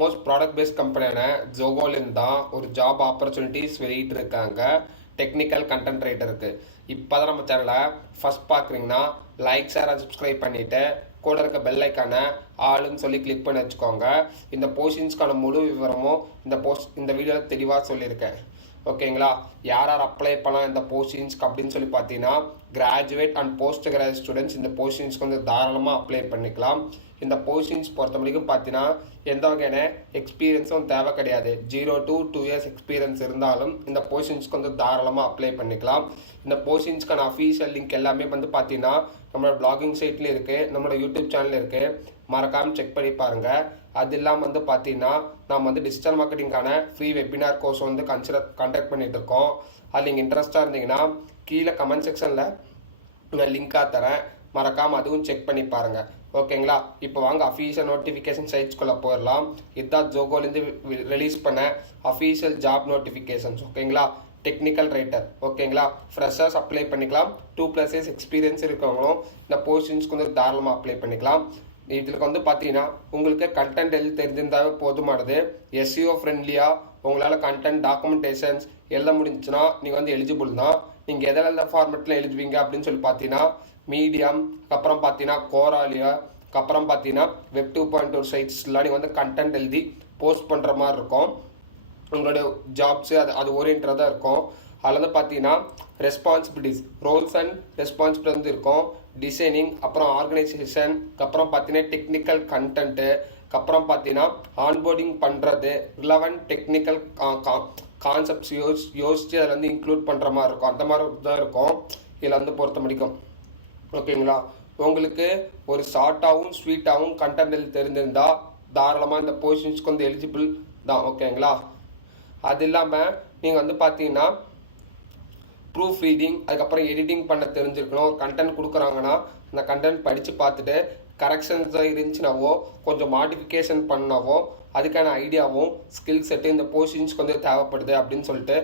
Top product based கம்பெனியான ஜோகோலின் தான் ஒரு job opportunities வெளியிட்டு இருக்காங்க டெக்னிக்கல் கண்டென்ட் ரைட்டருக்கு. இப்போ தான் நம்ம சேனலை ஃபஸ்ட் பார்க்குறீங்கன்னா லைக் ஷேர் அண்ட் சப்ஸ்கிரைப் பண்ணிவிட்டு கூட இருக்க பெல் ஐக்கானை ஆளுன்னு சொல்லி கிளிக் பண்ணி வச்சுக்கோங்க. இந்த போஸ்டிங்ஸ்க்கான முழு விவரமும் இந்த வீடியோவில் தெளிவாக சொல்லியிருக்கேன். ஓகேங்களா? யார் யார் அப்ளை பண்ணலாம் இந்த போஸ்டிங்ஸ்க்கு அப்படின்னு சொல்லி பார்த்தீங்கன்னா graduate and post graduate students இந்த போஸ்டிங்ஸ்க்கு வந்து தாராளமாக அப்ளை பண்ணிக்கலாம். இந்த போஸ்டிங்ஸ் பொறுத்த வரைக்கும் பார்த்தீங்கன்னா எந்த வகையான எக்ஸ்பீரியன்ஸும் தேவை கிடையாது. 0 to 2 years எக்ஸ்பீரியன்ஸ் இருந்தாலும் இந்த போஸ்டிங்ஸ்க்கு வந்து தாராளமாக அப்ளை பண்ணிக்கலாம். இந்த போஸ்டிங்ஸ்க்கான அஃபீஷியல் லிங்க் எல்லாமே வந்து பார்த்தீங்கன்னா நம்மளோட பிளாகிங் சைட்லேயும் இருக்குது, நம்மளோட யூடியூப் சேனல் இருக்குது, மறக்காமல் செக் பண்ணி பாருங்கள். அது இல்லாமல் வந்து பார்த்தீங்கன்னா நம்ம வந்து டிஜிட்டல் மார்க்கெட்டிங்கான ஃப்ரீ வெபினார் கோர்ஸ் வந்து கண்டக்ட் பண்ணிட்டு இருக்கோம். அது நீங்கள் இன்ட்ரெஸ்ட்டாக இருந்தீங்கன்னா கீழே கமெண்ட் செக்ஷனில் நான் லிங்காக தரேன், மறக்காமல் அதுவும் செக் பண்ணி பாருங்கள். ஓகேங்களா? இப்போ வாங்க அஃபீஷியல் நோட்டிஃபிகேஷன் சைட்ஸ்குள்ளே போயிடலாம். இதுதான் ஜோகோலேருந்து ரிலீஸ் பண்ண அஃபீஷியல் ஜாப் நோட்டிஃபிகேஷன்ஸ். ஓகேங்களா? Technical writer. ஓகேங்களா? ஃப்ரெஷர்ஸ் அப்ளை பண்ணிக்கலாம். 2+ years எக்ஸ்பீரியன்ஸ் இருக்கவங்களும் இந்த போஸ்டிங்ஸ்க்கு வந்து தாராளமாக அப்ளை பண்ணிக்கலாம். இதில் வந்து பார்த்தீங்கன்னா உங்களுக்கு கண்டென்ட் எழுதி தெரிஞ்சிருந்தாவே போதுமானது. SEO ஃப்ரெண்ட்லியாக உங்களால் கண்டென்ட் டாக்குமெண்டேஷன்ஸ் எழுத முடிஞ்சுன்னா நீங்கள் வந்து எலிஜிபிள் தான். நீங்கள் எதில் ஃபார்மெட்டில் எழுதுவீங்க அப்படின்னு சொல்லி பார்த்தீங்கன்னா மீடியம், அப்புறம் பார்த்தீங்கன்னா கோராலியா, அப்புறம் பார்த்தீங்கன்னா வெப் 2.2 சைட்ஸ்லாம் நீங்கள் வந்து கண்டென்ட் எழுதி போஸ்ட் பண்ணுற மாதிரி இருக்கும். உங்களுடைய ஜாப்ஸு அது ஓரியன்டாக தான் இருக்கும். அதில் வந்து பார்த்தீங்கன்னா ரெஸ்பான்சிபிலிட்டிஸ், ரோல்ஸ் அண்ட் ரெஸ்பான்சிபிலிட்டி வந்து இருக்கும். டிசைனிங், அப்புறம் ஆர்கனைசேஷன், அப்புறம் பார்த்தீங்கன்னா டெக்னிக்கல் கண்டென்ட்டு, அப்புறம் பார்த்தீங்கன்னா ஆன்போர்டிங் பண்ணுறது, ரிலவெண்ட் டெக்னிக்கல் கான்செப்ட்ஸ் யோசித்து அதில் வந்து இன்க்ளூட் பண்ணுற மாதிரி இருக்கும். அந்த மாதிரி தான் இருக்கும் இதில் வந்து பொறுத்த முடிக்கும். ஓகேங்களா? உங்களுக்கு ஒரு ஷார்ட்டாகவும் ஸ்வீட்டாகவும் கண்டென்ட் தெரிஞ்சிருந்தால் தாராளமாக இந்த போஸ்டிங்ஸ்க்கு வந்து எலிஜிபிள் தான். ஓகேங்களா? அது இல்லாமல் நீங்கள் வந்து பார்த்தீங்கன்னா ப்ரூஃப் ரீடிங், அதுக்கப்புறம் எடிட்டிங் பண்ண தெரிஞ்சிருக்கணும். ஒரு கண்டென்ட் கொடுக்குறாங்கன்னா அந்த கண்டென்ட் படித்து பார்த்துட்டு கரெக்ஷன்ஸ் இருந்துச்சுனாவோ கொஞ்சம் மாடிஃபிகேஷன் பண்ணாவோ அதுக்கான ஐடியாவும் ஸ்கில் செட்டு இந்த போஸ்டிங்ஸ்க்கு வந்து தேவைப்படுது அப்படின்னு சொல்லிட்டு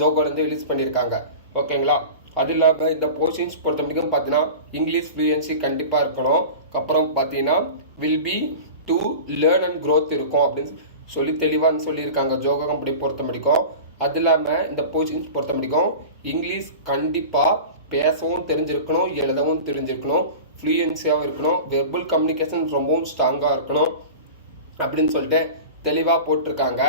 ஜோகோலேருந்து ரிலீஸ் பண்ணியிருக்காங்க. ஓகேங்களா? அது இல்லாமல் இந்த போஸ்டிங்ஸ் பொறுத்த வரைக்கும் பார்த்தீங்கன்னா இங்கிலீஷ் ஃப்ளூயன்சி கண்டிப்பாக இருக்கணும். அப்புறம் பார்த்தீங்கன்னா will be to learn and growth இருக்கும் அப்படின்னு சொல்லி தெளிவான்னு சொல்லியிருக்காங்க ஜோகோ கம்பெனி பொறுத்த முடிக்கும். அது இல்லாமல் இந்த போஸ்டிங்ஸ் பொறுத்த முடிக்கும் இங்கிலீஷ் கண்டிப்பாக பேசவும் தெரிஞ்சிருக்கணும், எழுதவும் தெரிஞ்சிருக்கணும், ஃப்ளூயன்சியாகவும் இருக்கணும், வெர்பல் கம்யூனிகேஷன் ரொம்பவும் ஸ்ட்ராங்காக இருக்கணும் அப்படின்னு சொல்லிட்டு தெளிவாக போட்டிருக்காங்க.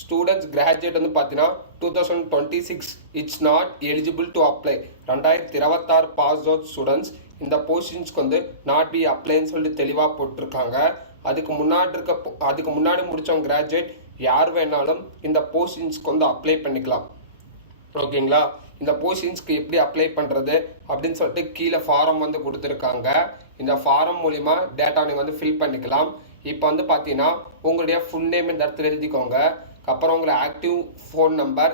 ஸ்டூடெண்ட்ஸ் கிராஜுவேட் வந்து பார்த்தீங்கன்னா 2026 it's not eligible to apply. 2026 pass out students இந்த போஸ்டிங்ஸ்க்கு வந்து நாட் பி அப்ளைன்னு சொல்லிட்டு தெளிவாக போட்டிருக்காங்க. அதுக்கு முன்னாடி முடித்தவங்க கிராஜுவேட் யார் வேணாலும் இந்த போஸ்டிங்ஸ்க்கு வந்து அப்ளை பண்ணிக்கலாம். ஓகேங்களா? இந்த போஸ்டிங்ஸ்க்கு எப்படி அப்ளை பண்ணுறது அப்படின்னு சொல்லிட்டு கீழே ஃபாரம் வந்து கொடுத்துருக்காங்க. இந்த ஃபாரம் மூலிமா டேட்டா நீங்கள் வந்து ஃபில் பண்ணிக்கலாம். இப்போ வந்து பார்த்தீங்கன்னா உங்களுடைய ஃபுல் நேம் இந்த இடத்துல எழுதிக்கோங்க. அப்புறம் உங்களை active phone number,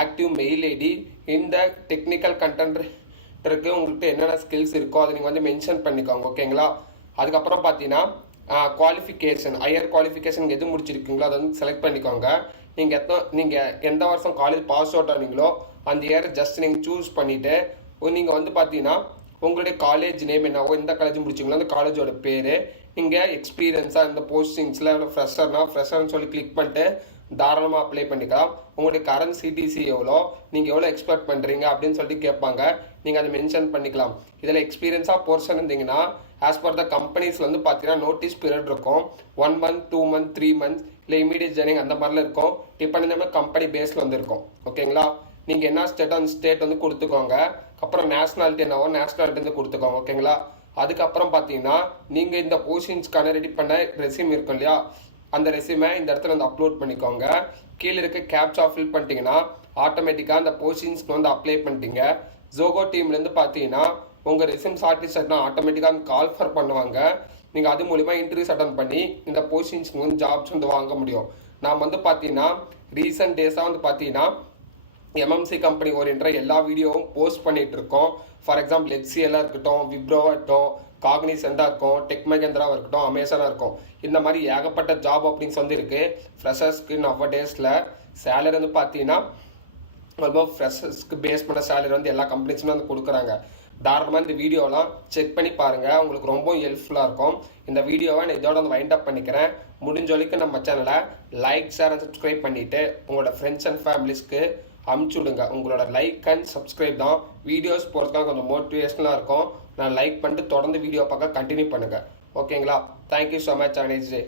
active mail ID, இந்த டெக்னிக்கல் கண்டென்ட்ருக்கு உங்கள்கிட்ட என்னென்ன ஸ்கில்ஸ் இருக்கோ அதை நீங்கள் வந்து மென்ஷன் பண்ணிக்கோங்க. ஓகேங்களா? அதுக்கப்புறம் பார்த்தீங்கன்னா குவாலிஃபிகேஷன், ஹையர் குவாலிஃபிகேஷன் எது முடிச்சிருக்கீங்களோ அதை வந்து செலக்ட் பண்ணிக்கோங்க. நீங்கள் எந்த வருஷம் காலேஜ் பாஸ் அவுட் ஆனீங்களோ அந்த இயர் ஜஸ்ட் நீங்கள் சூஸ் பண்ணிவிட்டு நீங்கள் வந்து பார்த்தீங்கன்னா உங்களுடைய காலேஜ் நேம் என்னவோ, எந்த காலேஜ் முடிச்சிங்களோ அந்த காலேஜோட பேர், நீங்கள் எக்ஸ்பீரியன்ஸாக இந்த போஸ்டிங்ஸில் எவ்வளோ ஃப்ரெஷர்னு சொல்லி கிளிக் பண்ணிட்டு தாராளமாக அப்ளை பண்ணிக்கலாம். உங்களுடைய கரண்ட் சிடிசி எவ்வளோ, நீங்கள் எவ்வளோ எக்ஸ்பெக்ட் பண்ணுறீங்க அப்படின்னு சொல்லிட்டு கேட்பாங்க. நீங்கள் அதை மென்ஷன் பண்ணிக்கலாம். இதில் எக்ஸ்பீரியன்ஸாக போர்ஷன் இருந்தீங்கன்னா ஆஸ் பர் த கம்பெனிஸில் வந்து பார்த்தீங்கன்னா நோட்டீஸ் பீரியட் இருக்கும். 1 month, 2 months, 3 months, இல்லை இமீடியட் ஜாயினிங் அந்த மாதிரிலாம் இருக்கும். டிபெண்ட் கம்பெனி பேஸில் வந்து இருக்கும். ஓகேங்களா? நீங்கள் என்ன ஸ்டேட்டோ அந்த ஸ்டேட் வந்து கொடுத்துக்கோங்க. அப்புறம் நேஷனாலிட்டி என்னவோ நேஷனாலிட்டி வந்து கொடுத்துக்கோங்க. ஓகேங்களா? அதுக்கப்புறம் பார்த்தீங்கன்னா நீங்கள் இந்த போஸ்டிங்ஸ்க்கான ரெடி பண்ண ரெஸ்யூம் இருக்கும் இல்லையா, அந்த ரெஸ்யூமை இந்த இடத்துல வந்து அப்லோட் பண்ணிக்கோங்க. கீழே இருக்க கேப்சா ஃபில் பண்ணிட்டீங்கன்னா ஆட்டோமேட்டிக்காக அந்த போஸ்டிங்ஸ்க்கு வந்து அப்ளை பண்ணிட்டீங்க. ஜோகோ டீம்லேருந்து பார்த்தீங்கன்னா உங்கள் ரெஸ்யூம் ஷார்ட்லிஸ்ட்னா ஆட்டோமேட்டிக்காக கால் ஃபர் பண்ணுவாங்க. நீங்கள் அது மூலிமா இன்டர்வியூஸ் அட்டன் பண்ணி இந்த போஸ்டிங்ஸ்க்கு வந்து ஜாப்ஸ் வந்து வாங்க முடியும். நாம் வந்து பார்த்தீங்கன்னா ரீசெண்ட் டேஸாக வந்து பார்த்தீங்கன்னா MNC கம்பெனி ஓரியன்டாக எல்லா வீடியோவும் போஸ்ட் பண்ணிகிட்டு இருக்கோம். ஃபார் எக்ஸாம்பிள் HCLாக இருக்கட்டும், விப்ரோவாக இருக்கட்டும், காக்னிசென்டாக இருக்கும், டெக் மகேந்திராவாக இருக்கட்டும், அமேசானாக இருக்கும். இந்த மாதிரி ஏகப்பட்ட ஜாப் ஓப்பனிங்ஸ் வந்து இருக்குது. ஃப்ரெஷர்ஸ்க்கு நவ டேஸில் சேலரி வந்து பார்த்தீங்கன்னா அதுபோல் ஃப்ரெஷர்ஸ்க்கு பேஸ் பண்ண சேலரி வந்து எல்லா கம்பெனிஸுமே வந்து கொடுக்குறாங்க. தாராளமாக இந்த வீடியோலாம் செக் பண்ணி பாருங்கள், உங்களுக்கு ரொம்ப ஹெல்ப்ஃபுல்லாக இருக்கும். இந்த வீடியோவை நான் இதோட வந்து வைண்ட் அப் பண்ணிக்கிறேன். முடிஞ்ச வரைக்கும் நம்ம சேனலை லைக், ஷேர் அண்ட் சப்ஸ்கிரைப் பண்ணிவிட்டு உங்களோட ஃப்ரெண்ட்ஸ் அண்ட் ஃபேமிலிஸ்க்கு அமுச்சு விடுங்க. உங்களோட லைக் அண்ட் சப்ஸ்கிரைப் தான் வீடியோஸ் போகிறதுக்காக கொஞ்சம் மோட்டிவேஷனலாக இருக்கும். நான் லைக் பண்ணிட்டு தொடர்ந்து வீடியோ பார்க்க கண்டினியூ பண்ணுங்கள். ஓகேங்களா? Thank you so much. Have a nice day.